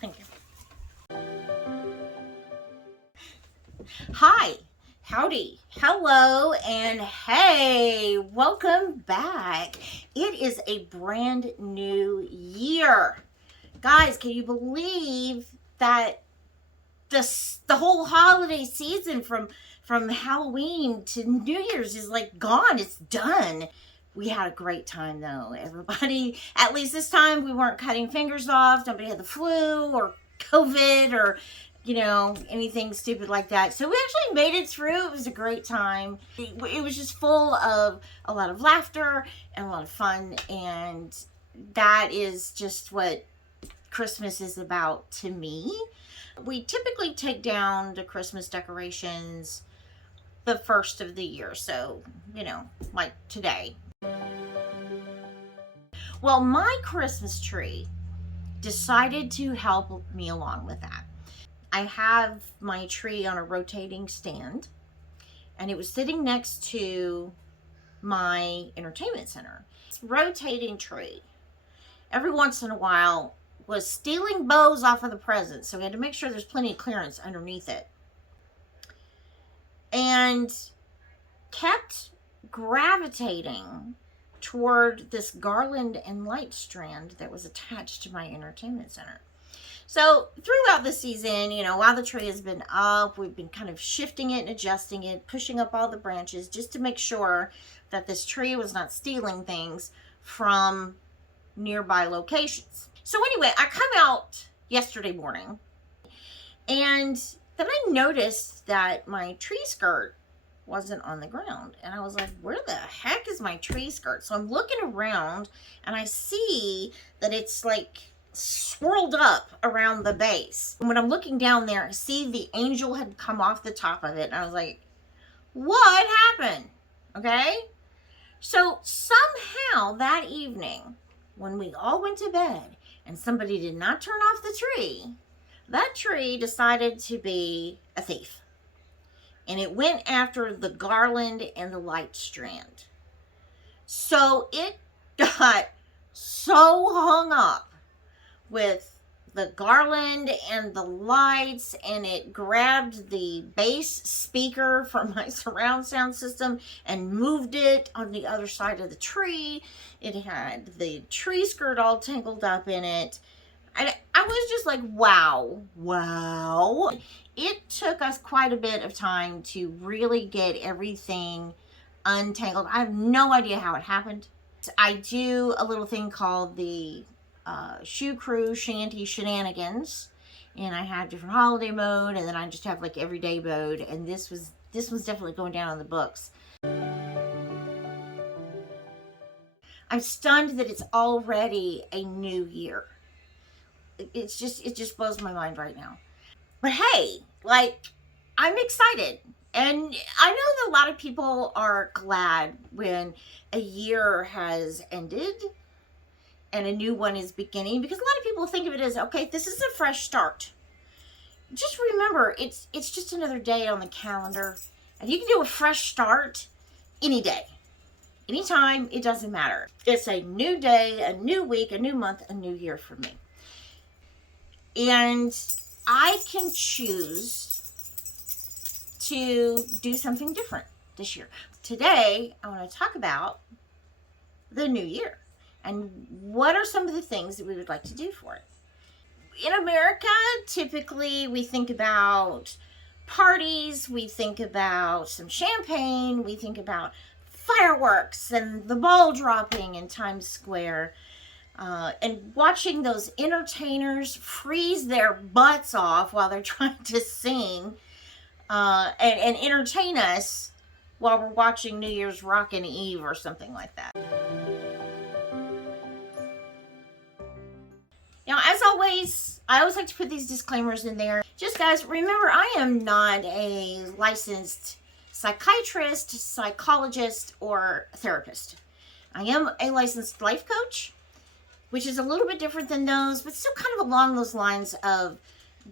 Thank you. Hi, howdy, hello, and hey, welcome back. It is a brand new year. Guys, can you believe that the whole holiday season from Halloween to New Year's is like gone. It's done. We had a great time though. Everybody, at least this time, we weren't cutting fingers off. Nobody had the flu or COVID or anything stupid like that. So we actually made it through. It was a great time. It was just full of a lot of laughter and a lot of fun, and that is just what Christmas is about to me. We typically take down the Christmas decorations the first of the year, so like today. Well, my Christmas tree decided to help me along with that. I have my tree on a rotating stand, and it was sitting next to my entertainment center. This rotating tree, every once in a while, was stealing bows off of the presents, so we had to make sure there's plenty of clearance underneath it. And kept gravitating toward this garland and light strand that was attached to my entertainment center. So throughout the season, while the tree has been up, we've been kind of shifting it and adjusting it, pushing up all the branches just to make sure that this tree was not stealing things from nearby locations. So anyway, I come out yesterday morning, and then I noticed that my tree skirt wasn't on the ground. And I was like, where the heck is my tree skirt? So I'm looking around, and I see that it's like swirled up around the base. And when I'm looking down there, I see the angel had come off the top of it. And I was like, what happened? Okay. So somehow that evening, when we all went to bed and somebody did not turn off the tree, that tree decided to be a thief. And it went after the garland and the light strand. So it got so hung up with the garland and the lights, and it grabbed the bass speaker from my surround sound system and moved it on the other side of the tree. It had the tree skirt all tangled up in it. I was just like, wow. It took us quite a bit of time to really get everything untangled. I have no idea how it happened. I do a little thing called the Shoe Crew Shanty Shenanigans, and I have different holiday mode, and then I just have like everyday mode, and this was definitely going down on the books. I'm stunned that it's already a new year. It just blows my mind right now. But hey, I'm excited. And I know that a lot of people are glad when a year has ended and a new one is beginning, because a lot of people think of it as, okay, this is a fresh start. Just remember, it's just another day on the calendar, and you can do a fresh start any day. Anytime, it doesn't matter. It's a new day, a new week, a new month, a new year for me. And I can choose to do something different this year. Today, I want to talk about the new year and what are some of the things that we would like to do for it. In America, typically we think about parties, we think about some champagne, we think about fireworks and the ball dropping in Times Square. And watching those entertainers freeze their butts off while they're trying to sing and entertain us while we're watching New Year's Rockin' Eve or something like that. Now, as always, I always like to put these disclaimers in there. Just guys, remember, I am not a licensed psychiatrist, psychologist, or therapist. I am a licensed life coach, which is a little bit different than those, but still kind of along those lines of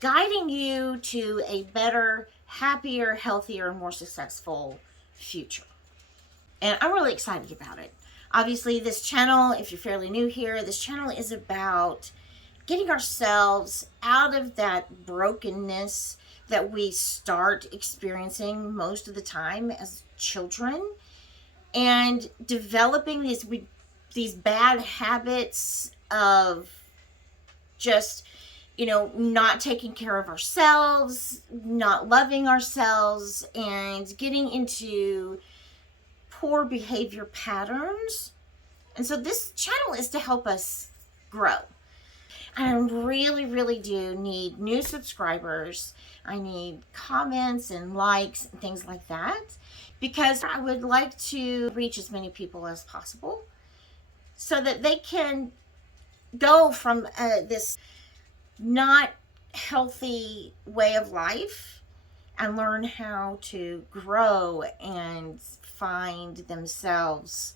guiding you to a better, happier, healthier, more successful future. And I'm really excited about it. Obviously, this channel, if you're fairly new here, this channel is about getting ourselves out of that brokenness that we start experiencing most of the time as children, and developing these bad habits of just, not taking care of ourselves, not loving ourselves, and getting into poor behavior patterns. And so this channel is to help us grow. I really, really do need new subscribers. I need comments and likes and things like that, because I would like to reach as many people as possible so that they can go from this not healthy way of life and learn how to grow and find themselves,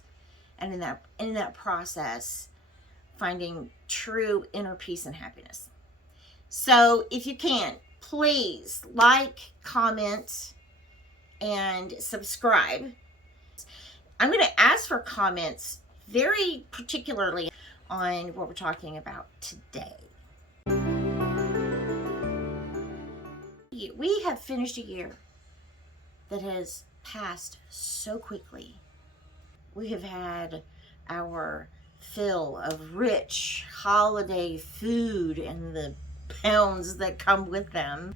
and in that process finding true inner peace and happiness. So if you can, please like, comment, and subscribe. I'm going to ask for comments very particularly on what we're talking about today. We have finished a year that has passed so quickly. We have had our fill of rich holiday food and the pounds that come with them,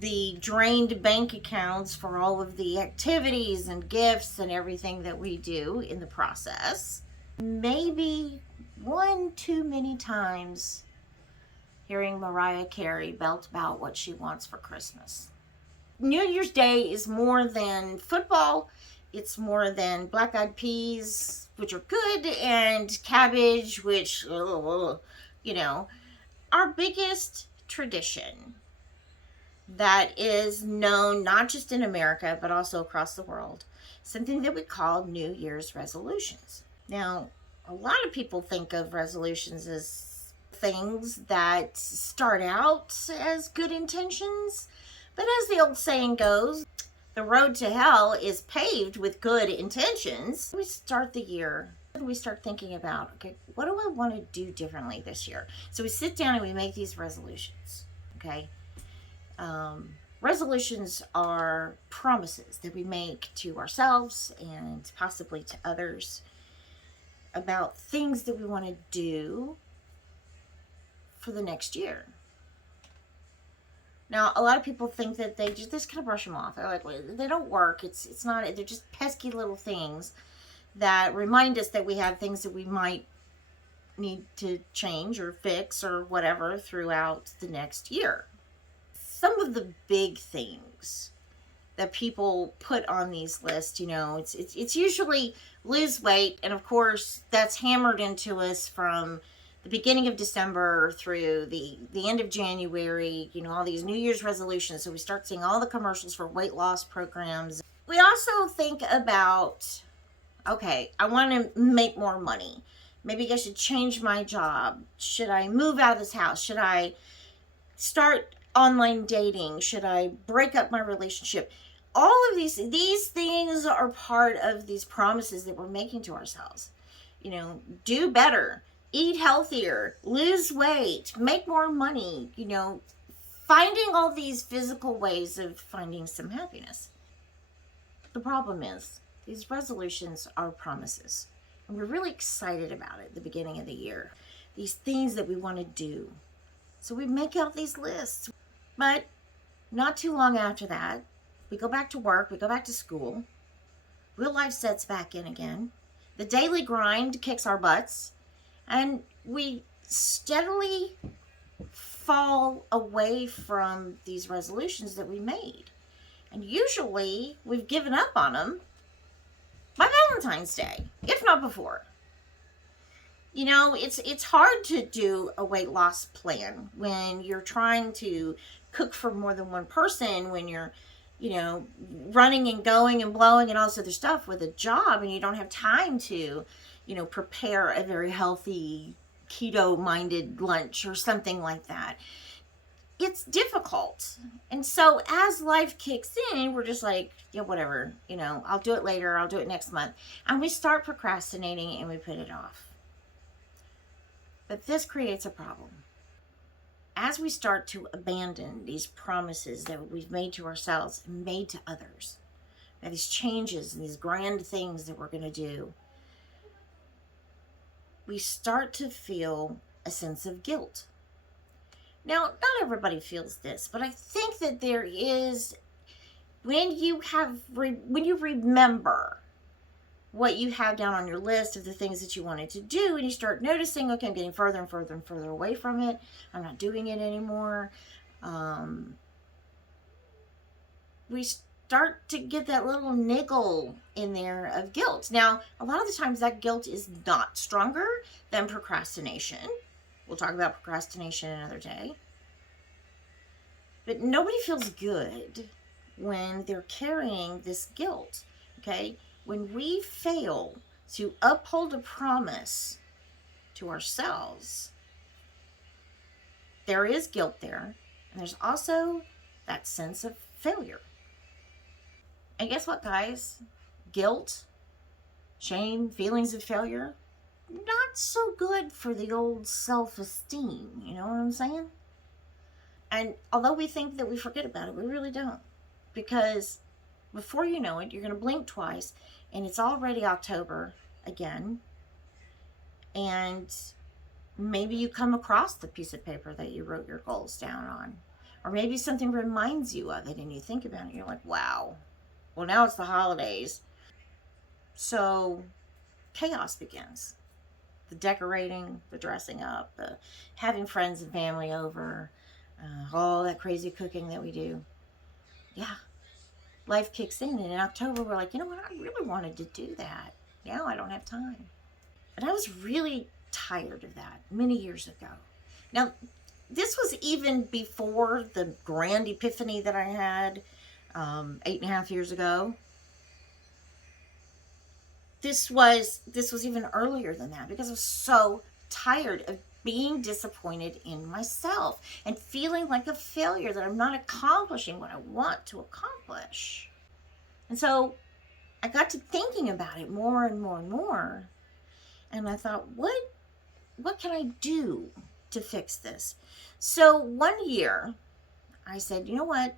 the drained bank accounts for all of the activities and gifts and everything that we do in the process. Maybe one too many times hearing Mariah Carey belt out what she wants for Christmas. New Year's Day is more than football. It's more than black-eyed peas, which are good, and cabbage, which, our biggest tradition that is known not just in America, but also across the world, something that we call New Year's resolutions. Now, a lot of people think of resolutions as things that start out as good intentions, but as the old saying goes, the road to hell is paved with good intentions. We start the year and we start thinking about, okay, what do I want to do differently this year? So we sit down and we make these resolutions, okay? Resolutions are promises that we make to ourselves and possibly to others about things that we want to do for the next year. Now, a lot of people think that they just kind of brush them off. They're like, well, they don't work. It's not, they're just pesky little things that remind us that we have things that we might need to change or fix or whatever throughout the next year. Some of the big things that people put on these lists, it's usually lose weight. And of course, that's hammered into us from the beginning of December through the end of January, all these New Year's resolutions. So we start seeing all the commercials for weight loss programs. We also think about, okay, I want to make more money. Maybe I should change my job. Should I move out of this house? Should I start online dating? Should I break up my relationship? All of these things are part of these promises that we're making to ourselves. Do better. Eat healthier, lose weight, make more money, finding all these physical ways of finding some happiness. The problem is, these resolutions are promises, and we're really excited about it at the beginning of the year. These things that we want to do. So we make out these lists, but not too long after that, we go back to work, we go back to school, real life sets back in again, the daily grind kicks our butts, and we steadily fall away from these resolutions that we made. And usually we've given up on them by Valentine's Day, if not before. It's hard to do a weight loss plan when you're trying to cook for more than one person, when you're, running and going and blowing and all this other stuff with a job, and you don't have time to prepare a very healthy keto-minded lunch or something like that. it's difficult. And so as life kicks in, we're just like, yeah, whatever, I'll do it later, I'll do it next month. And we start procrastinating and we put it off. But this creates a problem. As we start to abandon these promises that we've made to ourselves and made to others, these changes and these grand things that we're going to do, we start to feel a sense of guilt. Now, not everybody feels this, but I think that there is, when you remember what you have down on your list of the things that you wanted to do, and you start noticing, okay, I'm getting further and further and further away from it. I'm not doing it anymore. We start to get that little niggle in there of guilt. Now, a lot of the times that guilt is not stronger than procrastination. We'll talk about procrastination another day. But nobody feels good when they're carrying this guilt, okay? When we fail to uphold a promise to ourselves, there is guilt there, and there's also that sense of failure. And guess what, guys? Guilt, shame, feelings of failure, not so good for the old self-esteem, you know what I'm saying? And although we think that we forget about it, we really don't. Because before you know it, you're going to blink twice, and it's already October again. And maybe you come across the piece of paper that you wrote your goals down on. Or maybe something reminds you of it, and you think about it, and you're like, wow. Well, now it's the holidays. So chaos begins. The decorating, the dressing up, the having friends and family over, all that crazy cooking that we do. Yeah, life kicks in, and in October we're like, you know what, I really wanted to do that. Now I don't have time. And I was really tired of that many years ago. Now, this was even before the grand epiphany that I had 8.5 years ago. This was even earlier than that, because I was so tired of being disappointed in myself and feeling like a failure, that I'm not accomplishing what I want to accomplish. And so I got to thinking about it more and more and more. And I thought, what can I do to fix this? So one year I said, you know what?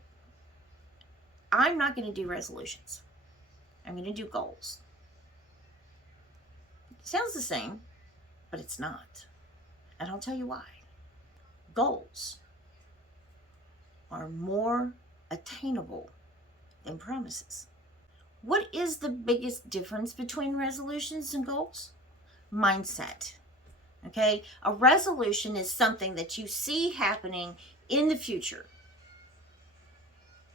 I'm not going to do resolutions. I'm going to do goals. It sounds the same, but it's not. And I'll tell you why. Goals are more attainable than promises. What is the biggest difference between resolutions and goals? Mindset. Okay? A resolution is something that you see happening in the future.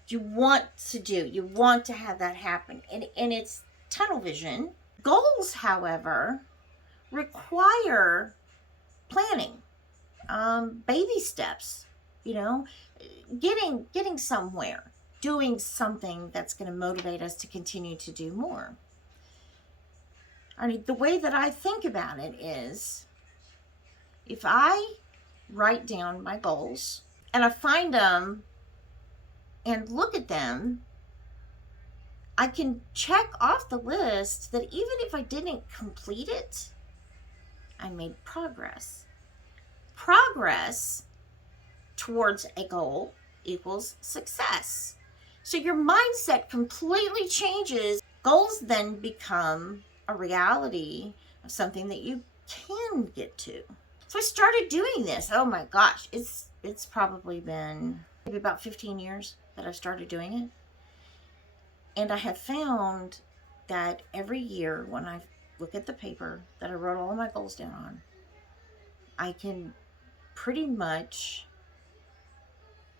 You want to do. You want to have that happen. And it's tunnel vision. Goals, however, require planning, baby steps, getting somewhere, doing something that's going to motivate us to continue to do more. I mean, the way that I think about it is, if I write down my goals and I find them and look at them, I can check off the list that even if I didn't complete it, I made progress. Progress towards a goal equals success. So your mindset completely changes. Goals then become a reality of something that you can get to. So I started doing this. Oh my gosh, it's probably been maybe about 15 years that I've started doing it. And I have found that every year when I look at the paper that I wrote all my goals down on, I can pretty much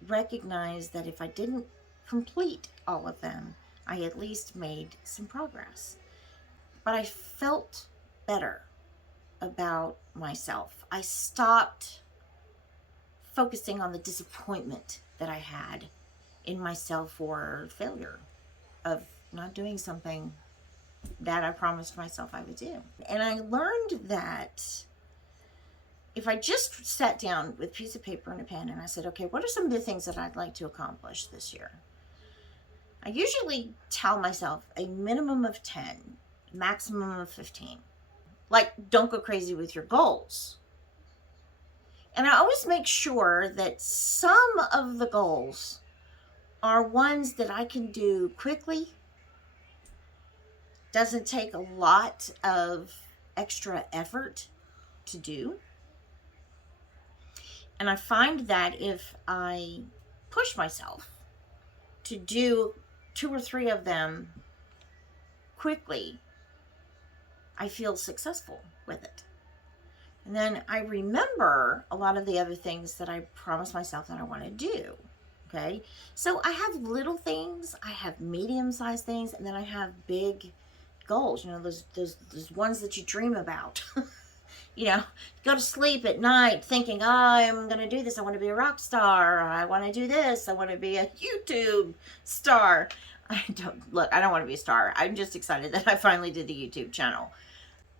recognize that if I didn't complete all of them, I at least made some progress. But I felt better about myself. I stopped focusing on the disappointment that I had in myself for failure of not doing something that I promised myself I would do. And I learned that if I just sat down with a piece of paper and a pen and I said, okay, what are some of the things that I'd like to accomplish this year? I usually tell myself a minimum of 10, maximum of 15. Like, don't go crazy with your goals. And I always make sure that some of the goals are ones that I can do quickly, doesn't take a lot of extra effort to do. And I find that if I push myself to do 2 or 3 of them quickly, I feel successful with it. And then I remember a lot of the other things that I promised myself that I want to do. Okay. So I have little things, I have medium-sized things, and then I have big goals. You know, those ones that you dream about. You know, go to sleep at night thinking, oh, I'm going to do this. I want to be a rock star. I want to do this. I want to be a YouTube star. I don't want to be a star. I'm just excited that I finally did the YouTube channel.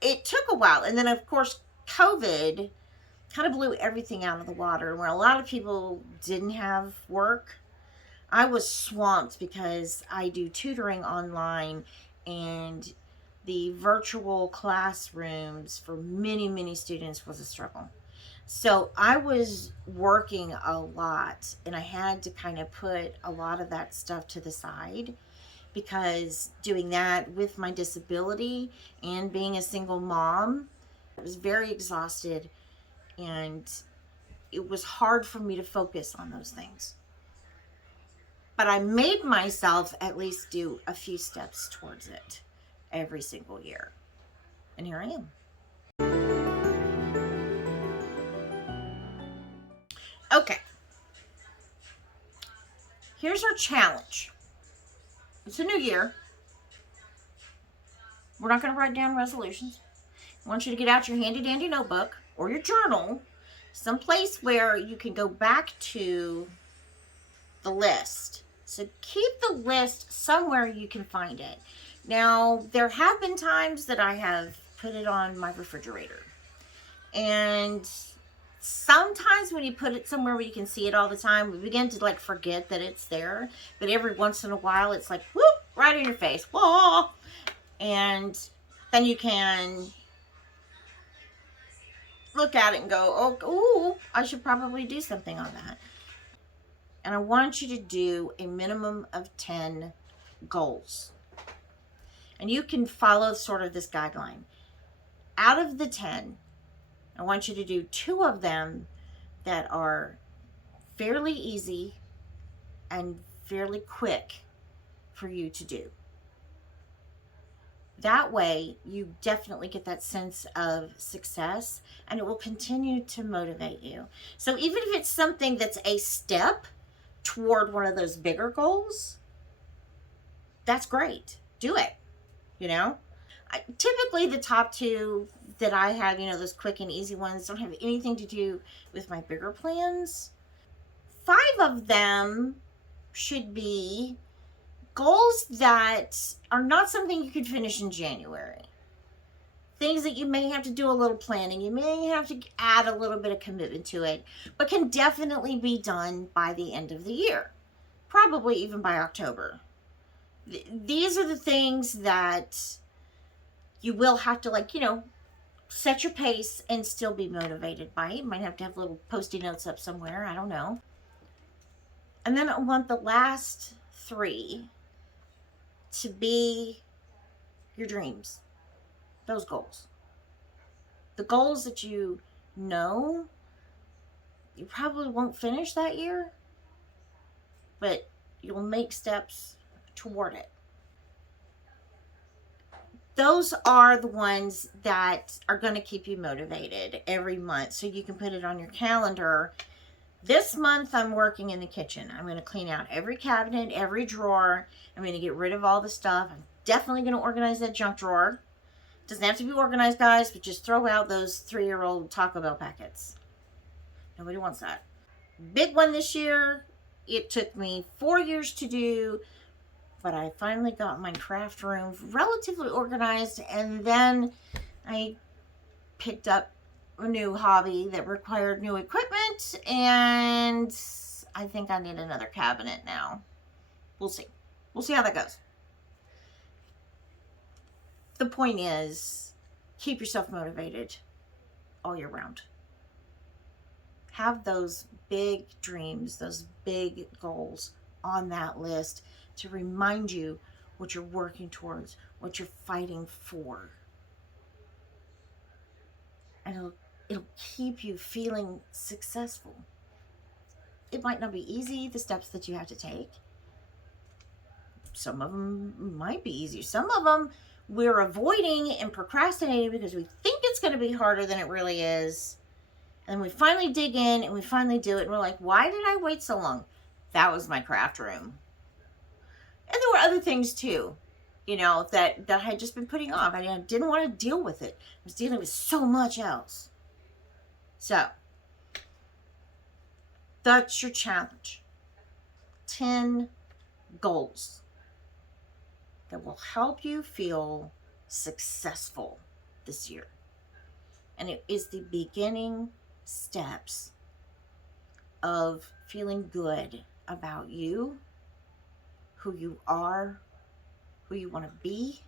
It took a while. And then, of course, COVID kind of blew everything out of the water. Where a lot of people didn't have work, I was swamped because I do tutoring online, and the virtual classrooms for many, many students was a struggle. So I was working a lot, and I had to kind of put a lot of that stuff to the side, because doing that with my disability and being a single mom, I was very exhausted, and it was hard for me to focus on those things. But I made myself at least do a few steps towards it every single year. And here I am. Okay. Here's our challenge. It's a new year. We're not going to write down resolutions. I want you to get out your handy dandy notebook or your journal, someplace where you can go back to the list. So keep the list somewhere you can find it. Now, there have been times that I have put it on my refrigerator. And sometimes when you put it somewhere where you can see it all the time, we begin to like forget that it's there. But every once in a while, it's like, whoop, right in your face. Whoa! And then you can look at it and go, oh, I should probably do something on that. And I want you to do a minimum of 10 goals. And you can follow sort of this guideline. Out of the 10, I want you to do 2 of them that are fairly easy and fairly quick for you to do. That way, you definitely get that sense of success, and it will continue to motivate you. So even if it's something that's a step toward one of those bigger goals, that's great. Do it. You know, typically the top 2 that I have, you know, those quick and easy ones, don't have anything to do with my bigger plans. 5 of them should be goals that are not something you could finish in January. Things that you may have to do a little planning. You may have to add a little bit of commitment to it, but can definitely be done by the end of the year. Probably even by October. These are the things that you will have to, like, you know, set your pace and still be motivated by. You might have to have little Post-it notes up somewhere. I don't know. And then I want the last 3 to be your dreams. Those goals. The goals that you know you probably won't finish that year, but you'll make steps toward it. Those are the ones that are going to keep you motivated every month, so you can put it on your calendar. This month I'm working in the kitchen. I'm going to clean out every cabinet, every drawer. I'm going to get rid of all the stuff. I'm definitely going to organize that junk drawer. Doesn't have to be organized, guys, but just throw out those 3-year-old Taco Bell packets. Nobody wants that. Big one this year. It took me 4 years to do, but I finally got my craft room relatively organized, and then I picked up a new hobby that required new equipment, and I think I need another cabinet now. We'll see. We'll see how that goes. The point is, keep yourself motivated all year round. Have those big dreams, those big goals on that list to remind you what you're working towards, what you're fighting for. And it'll keep you feeling successful. It might not be easy, the steps that you have to take. Some of them might be easier. Some of them we're avoiding and procrastinating because we think it's going to be harder than it really is. And we finally dig in and we finally do it. And we're like, why did I wait so long? That was my craft room. And there were other things too, you know, that I had just been putting off. I didn't want to deal with it. I was dealing with so much else. So, that's your challenge. 10 goals that will help you feel successful this year. And it is the beginning steps of feeling good about you, who you are, who you want to be.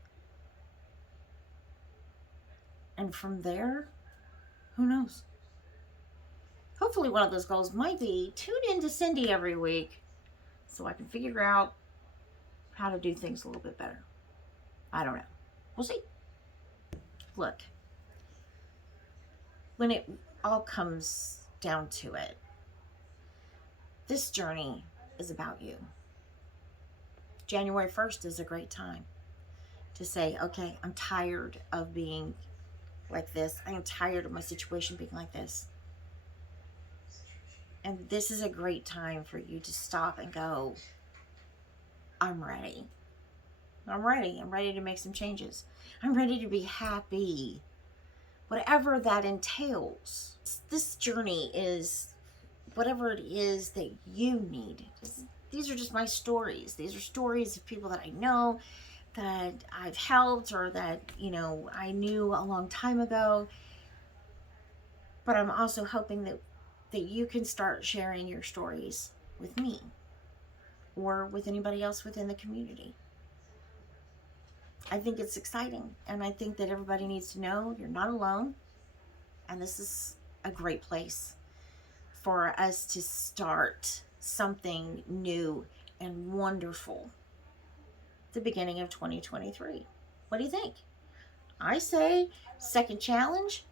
And from there, who knows? Hopefully one of those goals might be tune in to Cindy every week so I can figure out how to do things a little bit better. I don't know. We'll see. Look, when it all comes down to it, this journey is about you. January 1st is a great time to say, okay, I'm tired of being like this. I am tired of my situation being like this. And this is a great time for you to stop and go, I'm ready. I'm ready. I'm ready to make some changes. I'm ready to be happy. Whatever that entails. This journey is whatever it is that you need. These are just my stories. These are stories of people that I know, that I've helped, or that, you know, I knew a long time ago. But I'm also hoping that you can start sharing your stories with me or with anybody else within the community. I think it's exciting, and I think that everybody needs to know you're not alone, and this is a great place for us to start something new and wonderful at the beginning of 2023. What do you think? I say second challenge.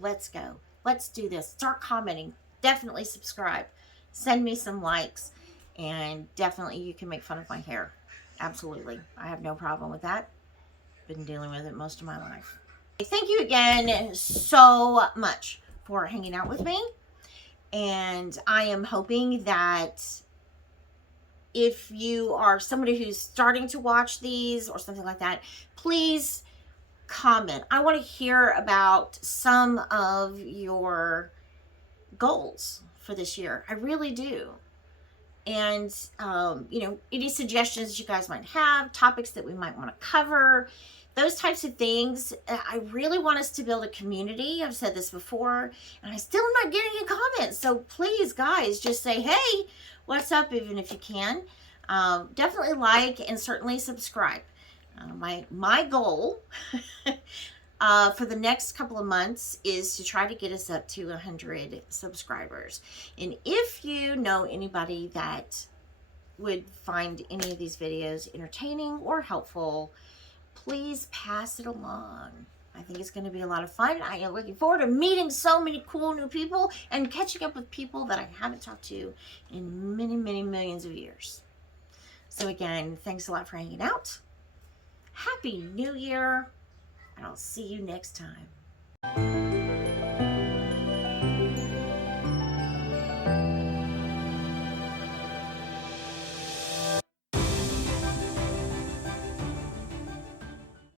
Let's go. Let's do this. Start commenting. Definitely subscribe. Send me some likes. And definitely you can make fun of my hair. Absolutely. I have no problem with that. Been dealing with it most of my life. Thank you again so much for hanging out with me. And I am hoping that if you are somebody who's starting to watch these or something like that, please comment. I want to hear about some of your goals for this year. I really do. And, you know, any suggestions you guys might have, topics that we might want to cover, those types of things. I really want us to build a community. I've said this before, and I still am not getting any comments. So please, guys, just say, hey, what's up, even if you can. Definitely like and certainly subscribe. My goal for the next couple of months is to try to get us up to 100 subscribers. And if you know anybody that would find any of these videos entertaining or helpful, please pass it along. I think it's going to be a lot of fun. I am looking forward to meeting so many cool new people and catching up with people that I haven't talked to in many, many millions of years. So again, thanks a lot for hanging out. Happy New Year, and I'll see you next time.